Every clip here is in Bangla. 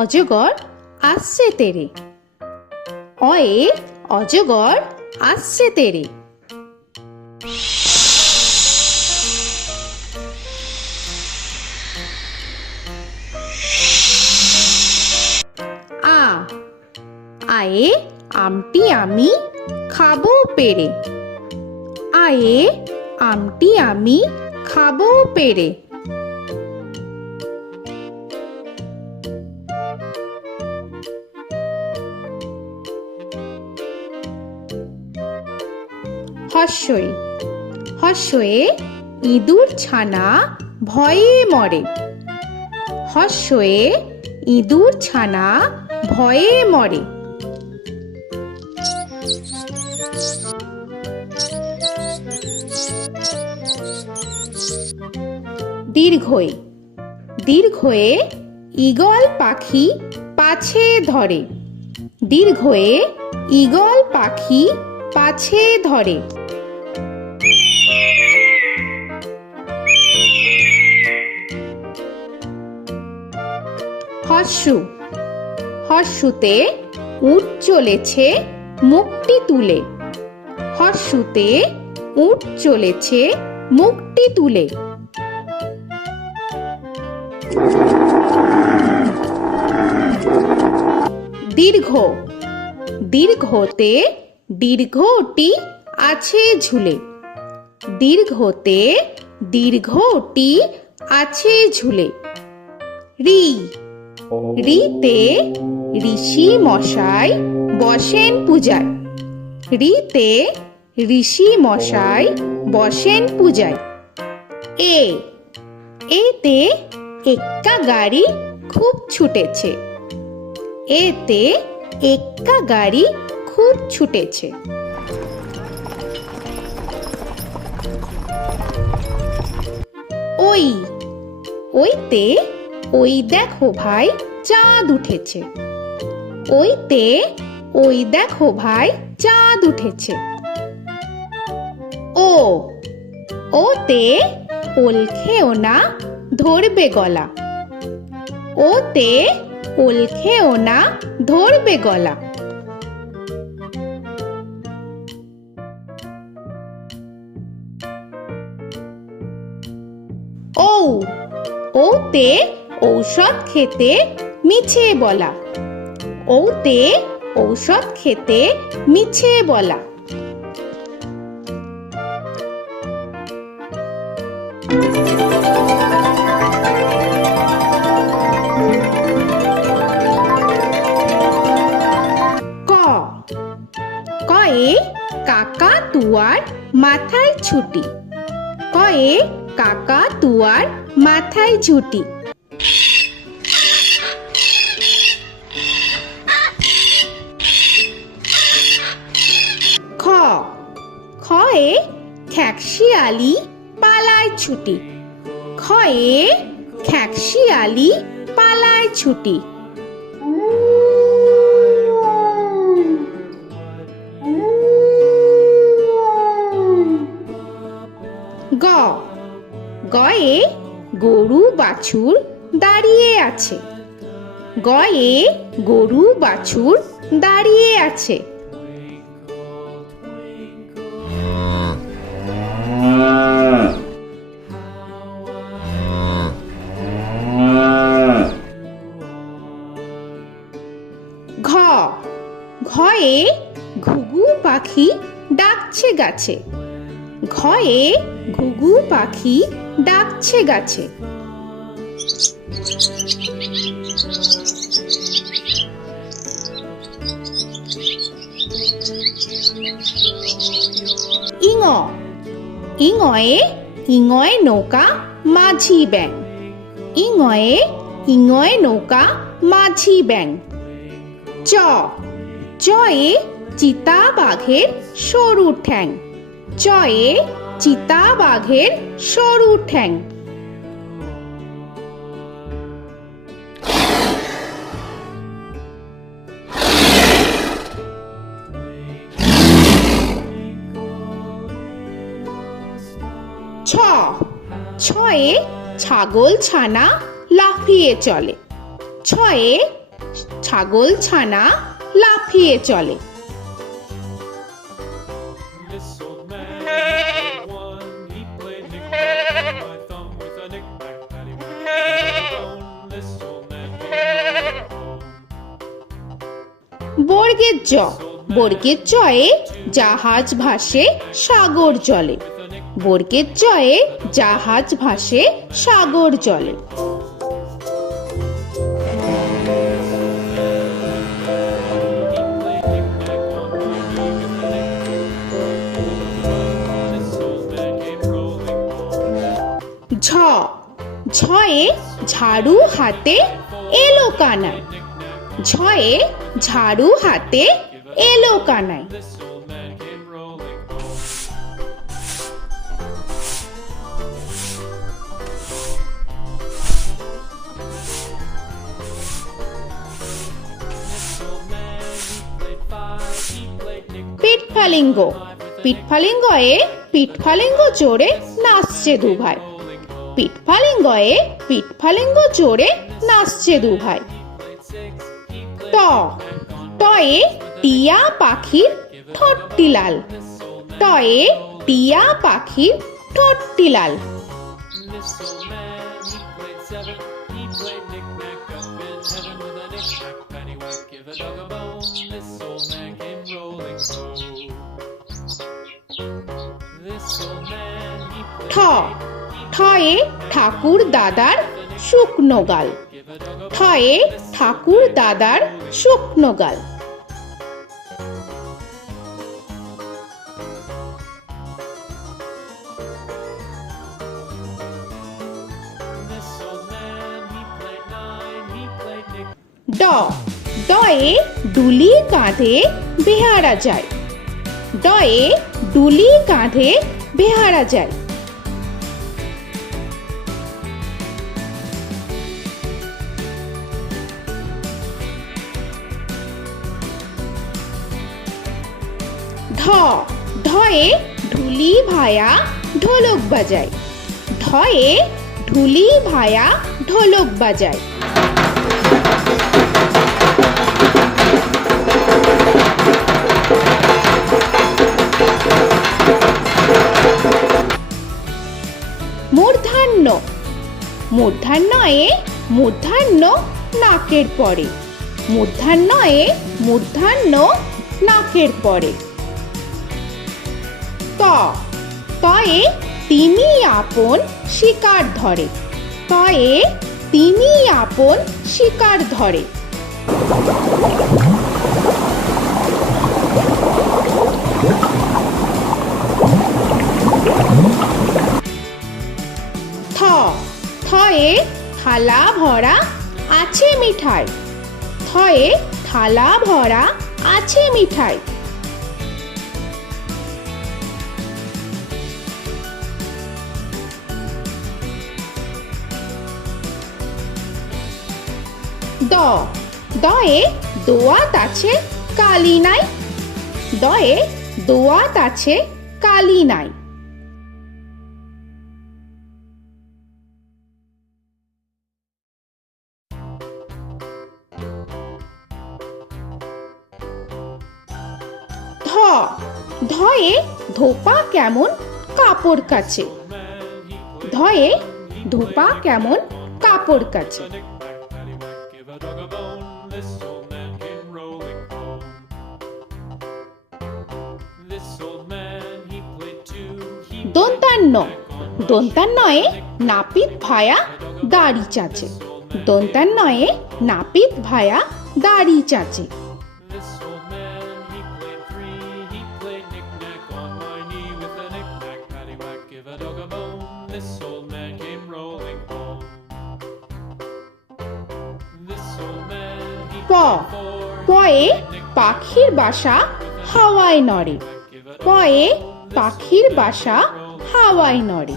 অজগর আসছে তেরে। অয়ে অজগর আসছে তেরে। আ আয়ে আমটি আমি খাবো পেরে। আয়ে আমটি আমি খাবো পেরে। হর্ষই হর্ষয়ে ইঁদুর ছানা ভয়ে মরে। হর্ষয়ে ইঁদুর ছানা ভয়ে মরে। দীর্ঘই দীর্ঘয়ে ঈগল পাখি পাছে ধরে। দীর্ঘয়ে ঈগল পাখি পাছে ধরে। হর্ষু হর্ষুতে উট চলেছে মুখটি তুলে। হর্ষুতে উট চলেছে মুখটি তুলে। দীর্ঘ দীর্ঘতে দীর্ঘটি আছে ঝুলে। দীর্ঘতে দীর্ঘটি আছে ঝুলে। রি রিতে ঋষি মশাই বসেন পূজায়। রিতে ঋষি মশাই বসেন পূজায়। এ এতে এক্কা গাড়ি খুব ছুটেছে। এতে এক্কা গাড়ি খুব ছুটেছে। ওই ওইতে ওই দেখো ভাই চাঁদ উঠেছে। ওইতে ওই দেখো ভাই চাঁদ উঠেছে। ও ওতে ওল খেও না ধরবে গলা। ওতে ওল খেও না ধরবে গলা। ঔ ওতে ঔষধ খেতে মিছে বলা। ওতে ঔষধ খেতে মিছে বলা। ক কয়ে কাকা তুয়ার মাথায় ছুটি। কয়ে কাকা তুয়ার মাথায় ঝুটি। খ খয়ে খ্যাকশিয়ালি পালায় ছুটি। খয়ে খ্যাকশিয়ালি পালায় ছুটি। গ গয়ে গরু বাছুর দাঁড়িয়ে আছে। গয়ে গরু বাছুর দাঁড়িয়ে আছে। ঘ ঘয়ে ঘুঘু পাখি ডাকছে গাছে। ঘয়ে ঘুঘু পাখি ডাকছে গাছে। ইঙ ইঙয়ে ইঙয়ে নৌকা মাঝি ব্যাং। ইঙয়ে ইঙয়ে নৌকা মাঝি ব্যাং। চ চয়ে চিতা বাঘের সরু ঠ্যাং। চয়ে চিতা বাঘের সরু ঠ্যাং। ছ ছয়ে ছাগল ছানা লাফিয়ে চলে। ছয়ে ছাগল ছানা লাফিয়ে চলে। This old man had one. He played knick-knack on my thumb with a knick-knack, paddywhack, this old man came home. বর্গের জ, বর্গের জয়ে জাহাজ ভাসে সাগর জলে। বর্গের জয়ে জাহাজ ভাসে সাগর জলে। ঝ, ঝয়ে ঝাড়ু হাতে এলো কানাই। ঝয়ে ঝাড়ু হাতে এলো Kanai. This old man came rolling home. This old man, he played five. He played knick-knack. পিঠফালিঙ্গ, পিঠফালিঙ্গয়ে পিঠফালিঙ্গ জোরে নাচছে দুভাই। পিঠফালিঙ্গয়ে পিঠফালিঙ্গ জোরে নাচছে দুভাই। ট, টয়ে টিয়া পাখির ঠোঁটটি লাল। টয়ে টিয়া পাখির ঠোঁটটি লাল। This old man, he played seven. He played knick-knack up in heaven with a knick-knack, paddywhack, give a dog a bone. This old man came rolling home. This old man, he ঠ, played ঠয়ে ঠাকুর দাদার শুকনো গাল। give a dog a ঠয়ে ঠাকুর দাদার শুকনো গাল। This old man, he played nine. He played knick. ড, ডয়ে ডুলি কাঁধে বেহারা যায়। ডয়ে ডুলি কাঁধে বেহারা যায়। ঢ, ঢয়ে ঢুলি ভায়া ঢোলক বাজায়। ঢয়ে ঢুলি ভায়া ঢোলক বাজায়। মূর্ধান্য, মূর্ধান্যয়ে মূর্ধান্য নাকের পরে। মূর্ধান্যয়ে মূর্ধান্য নাকের পরে। ত, তয়ে তিনি আপন শিকার ধরে। তয়ে তিনি আপন শিকার ধরে। থ, থয়ে থালা ভরা আছে মিঠাই। থয়ে থালা ভরা আছে মিঠাই। দ, দয়ে দোয়াত আছে কালি নাই। দয়ে দোয়াত আছে কালি নাই। ধ, ধয়ে ধোপা কেমন কাপড় কাচে। ধয়ে ধোপা কেমন কাপড় কাচে। Knick-knack, paddywhack, give a dog a bone. This old man came rolling home. This old man, he played two. He দন্তান্ন, দন্তান্নয়ে নাপিত ভায়া দাড়ি চাচে। দন্তান্নয়ে নাপিত ভায়া দাড়ি চাচে। This old man, he played three. He played knick-knack on my knee with a knick-knack, paddywhack, give a dog a bone. This old man came rolling home. This old man, he প, played four. পয়ে পাখির বাসা হাওয়ায় নড়ে। পয়ে পাখির বাসা হাওয়ায় নড়ে।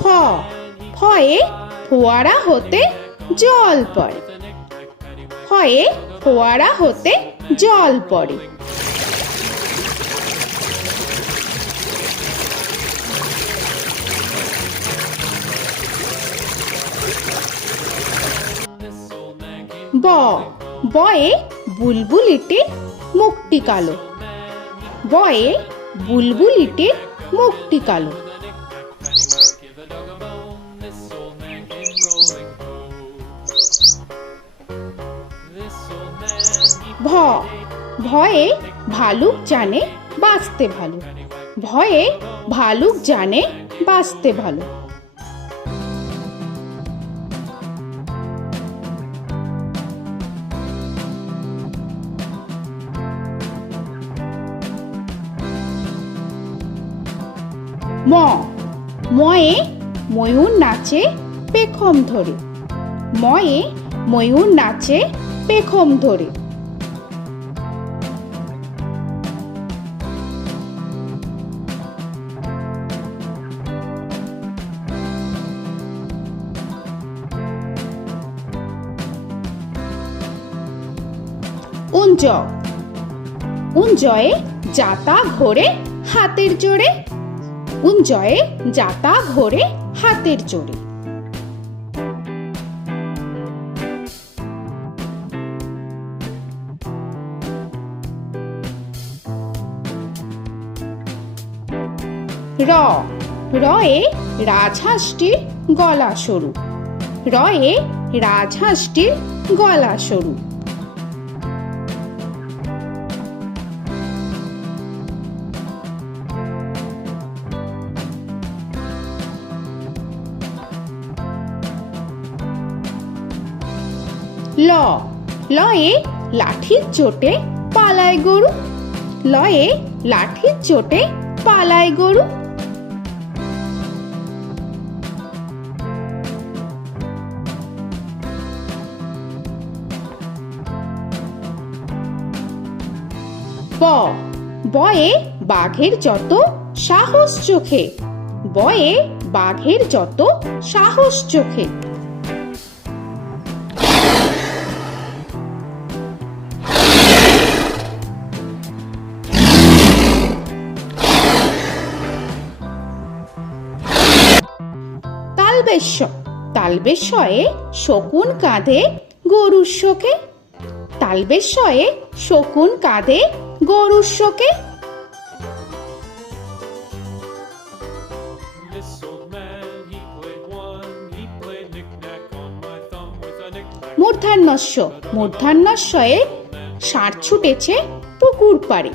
ফ, ফয়ে ফোয়ারা হতে জল পড়ে। ফয়ে ফোয়ারা হতে জল পড়ে। ব বয়ে বুলবুলিটির মুখটি কালো। বয়ে বুলবুলিটির মুখটি কালো। Give a dog a bone, this old man came rolling home. This old man, he ভ ভয়ে ভালুক জানে বাঁচতে ভালো। ভয়ে ভালুক জানে বাঁচতে ভালো। ম ময়ে ময়ূর নাচে পেখম ধরে। ময়ে ময়ূর নাচে পেখম ধরে। উঞ্জ উঞ্জয়ে যাতা ঘোরে হাতের জোরে। উঞ্জয়ে যাতা ঘোরে হাতের জোরে। র রয়ে রাজহাঁসটির গলা সরু। রয়ে রাজহাঁসটির গলা সরু। ল লয়ে লাঠির চোটে পালায় গরু। লয়ে লাঠির চোটে পালায় গরু। ব বয়ে বাঘের যত সাহস চোখে। বয়ে বাঘের যত সাহস চোখে। তালবেশ্য তালবেশ্যয়ে শকুন কাঁধে গরুর শোকে। তালবেশ্যয়ে শকুন কাঁধে গরুর শোকে। This old man, he played one, he played knick-knack on my thumb with a knick-knack. মূর্ধন্যস্য মূর্ধন্যস্বয়ে ষাঁড় ছুটেছে পুকুর পাড়ে।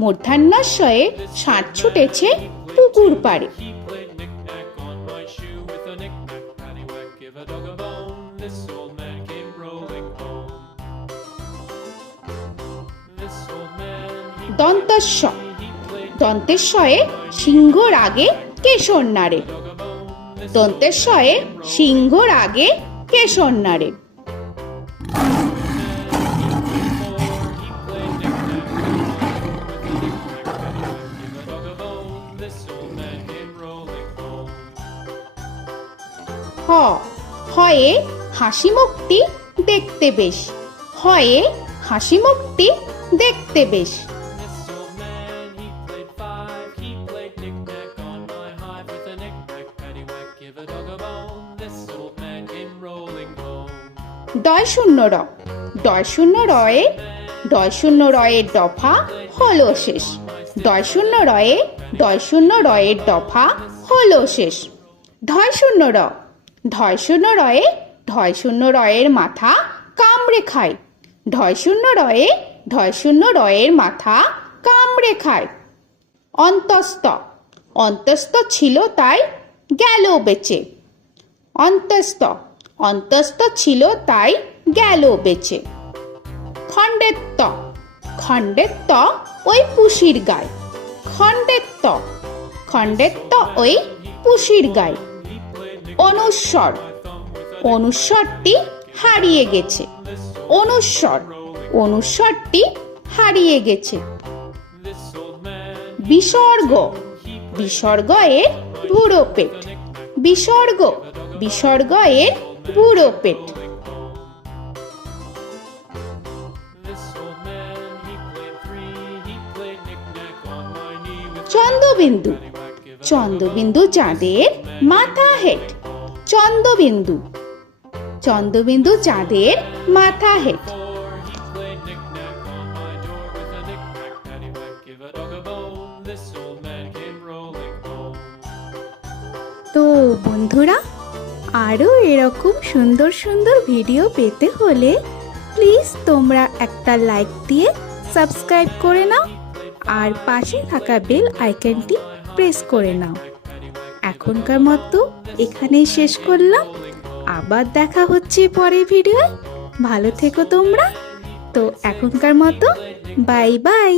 মূর্ধন্যস্বয়ে ষাঁড় ছুটেছে পুকুর পাড়ে। He played knick-knack on my shoe with a knick-knack, paddywhack, give a dog a bone. This old man came rolling home. This old man, he দন্তস্ব played দন্তেশ্বয়ে সিংহর আগে কেশর নাড়ে। dog a bone. This দন্তেশ্বয়ে সিংহর আগে কেশর নাড়ে। he played knick-knack on my with a knick-knack, paddywhack, give a dog a bone. This old man came rolling home. হ হয়ে হাসি মুখটি দেখতে বেশ। হয়ে হাসি মুখটি দেখতে বেশ। This old man, he played five, he played knick-knack on my hive with a knick-knack, paddywhack, give a dog a bone. This old man came rolling home. ডয় শূন্য র ডয় শূন্য রয়ে ডয় শূন্য রয়ের দফা হলো শেষ। ডয় শূন্য রয়ে ডয় শূন্য রয়ের দফা হলো শেষ। ঢয় শূন্য র ঢয় শূন্য রয়ে ঢয় শূন্য রয়ের মাথা কামড়ে খায়। ঢয় শূন্য রয়ে ঢয় শূন্য রয়ের মাথা কামড়ে খায়। অন্তস্থ অন্তস্থ ছিল তাই গেল বেঁচে। অন্তস্থ অন্তস্থ ছিল তাই গেল বেঁচে। খণ্ডেত্ব খণ্ডেত্ব ওই পুষির গায়। খণ্ডেত্ব খণ্ডেত্ব ওই পুষির গায়। অনুস্বর অনুস্বরটি হারিয়ে গেছে। অনুস্বর অনুস্বরটি হারিয়ে গেছে। This old man, বিসর্গ বিসর্গ এর বুড়ো পেট। বিসর্গ বিসর্গ এর বুড়ো পেট। this old man, he played three, he played knick-knack on my knee with Chandrabindu paddywhack, give a Chandrabindu চাঁদের মাথা হেট। চন্দ্রবিন্দু চন্দ্রবিন্দু চাঁদের মাথা head. Before he played knick-knack on my door with a knick-knack, paddywhack, give a dog a bone. This old man came rolling home. তো বন্ধুরা, আরও এরকম সুন্দর সুন্দর ভিডিও পেতে হলে প্লিজ তোমরা একটা লাইক দিয়ে সাবস্ক্রাইব করে নাও আর পাশে থাকা বেল আইকনটি প্রেস করে নাও। এখনকার মতো এখানেই শেষ করলাম, আবার দেখা হচ্ছে পরের ভিডিও। ভালো থেকো তোমরা। তো এখনকার মতো বাই বাই।